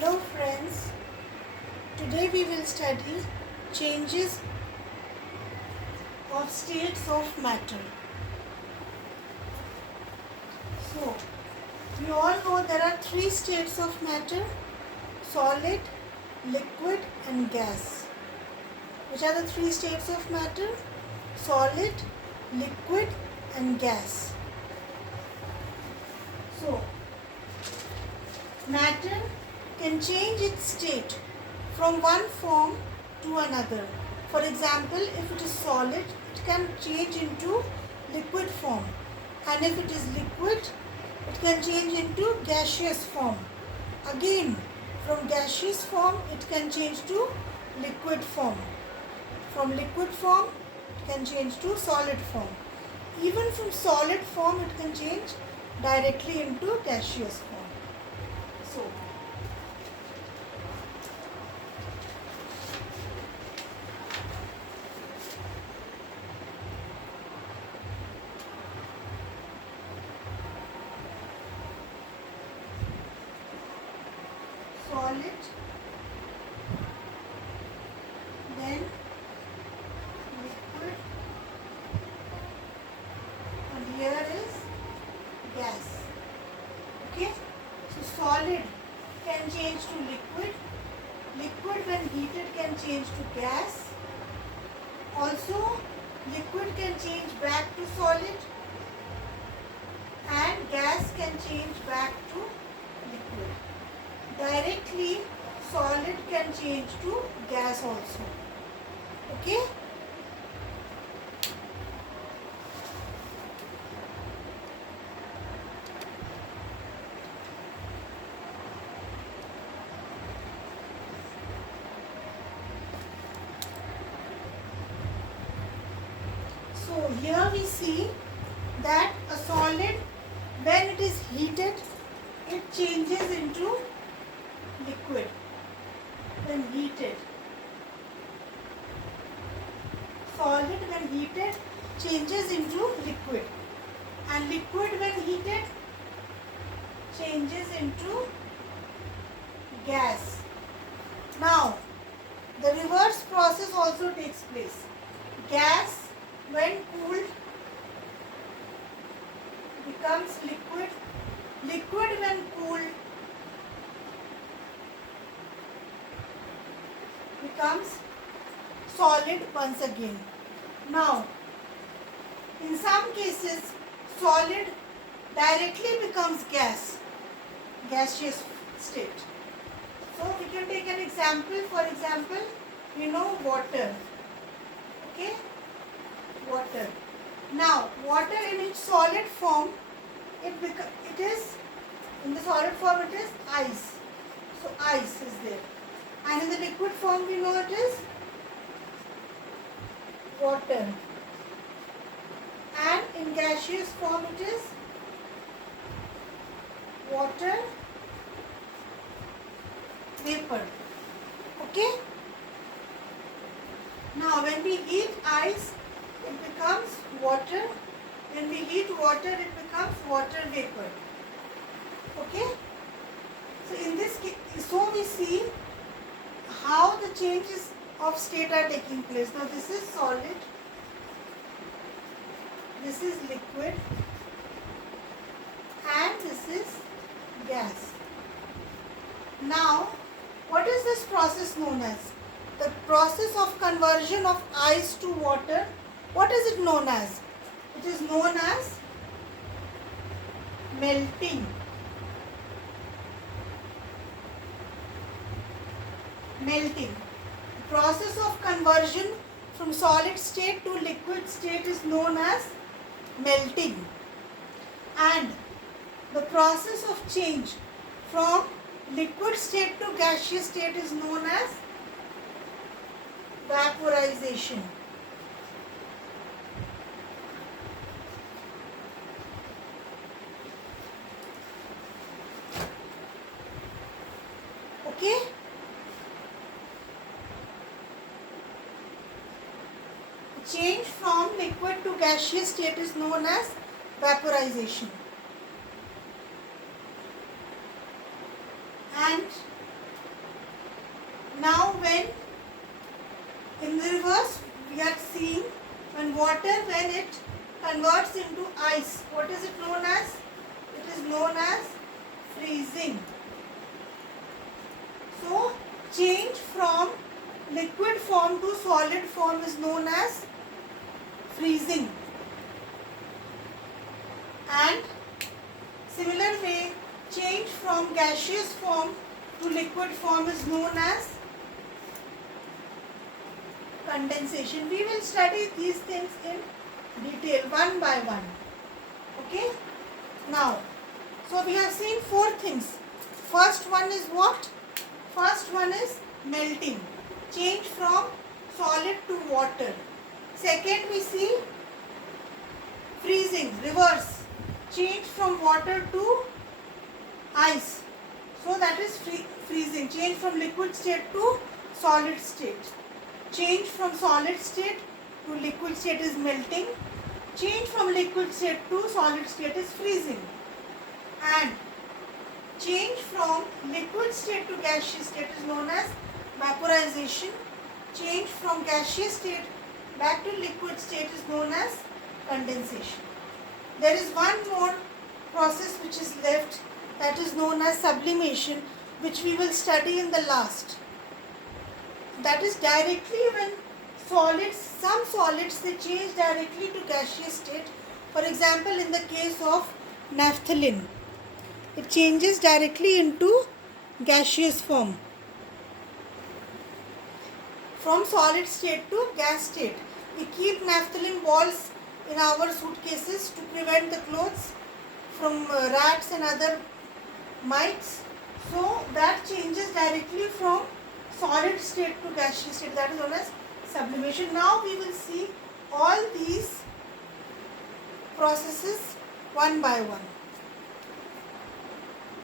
Hello friends, today we will study changes of states of matter. So, we all know there are three states of matter: solid, liquid and gas. Which are the three states of matter? Solid, liquid and gas. So, matter can change its state from one form to another. For example, if it is solid, it can change into liquid form, and if it is liquid, it can change into gaseous form. Again, from gaseous form, it can change to liquid form. From liquid form, it can change to solid form. Even from solid form, it can change directly into gaseous form. So, solid, then liquid, and here is gas. Okay, so solid can change to liquid, liquid when heated can change to gas, also liquid can change back to solid, and gas can change back to liquid. Directly solid can change to gas also. Okay? So here we see that a solid, when it is heated, it changes into liquid. When heated, solid when heated changes into liquid, and liquid when heated changes into gas. Now, the reverse process also takes place. Gas when cooled becomes liquid, liquid when cooled becomes solid once again. Now, in some cases, solid directly becomes gas, gaseous state. So, we can take an example. For example, we know water. Okay? Water. Now, water in its solid form, it is, in the solid form it is ice. So, ice is there. And in the liquid form we know it is water. And in gaseous form it is water vapor. Okay? Now when we heat ice, it becomes water. When we heat water, it becomes water vapor. Okay? So in this case, so we see how the changes of state are taking place. Now this is solid, this is liquid, and this is gas. Now, what is this process known as? The process of conversion of ice to water. What is it known as? It is known as melting. Melting. The process of conversion from solid state to liquid state is known as melting. And the process of change from liquid state to gaseous state is known as vaporization. Okay? Change from liquid to gaseous state is known as vaporization. And Now when in the reverse we are seeing when water, when it converts into ice, what is it known as? It is known as freezing. So change from liquid form to solid form is known as freezing. And similar way, change from gaseous form to liquid form is known as condensation. We will study these things in detail one by one. Okay? Now, so we have seen four things. First one is what? First one is melting. Change from solid to water. Second we see freezing, reverse. Change from water to ice. So that is freezing. Change from liquid state to solid state. Change from solid state to liquid state is melting. Change from liquid state to solid state is freezing. And change from liquid state to gaseous state is known as vaporization. Change from gaseous state back to liquid state is known as condensation. There is one more process which is left, that is known as sublimation, which we will study in the last. That is directly when some solids they change directly to gaseous state. For example, in the case of naphthalene, it changes directly into gaseous form from solid state to gas state. We keep naphthalene balls in our suitcases to prevent the clothes from rats and other mites. So that changes directly from solid state to gaseous state, that is known as sublimation. Now we will see all these processes one by one.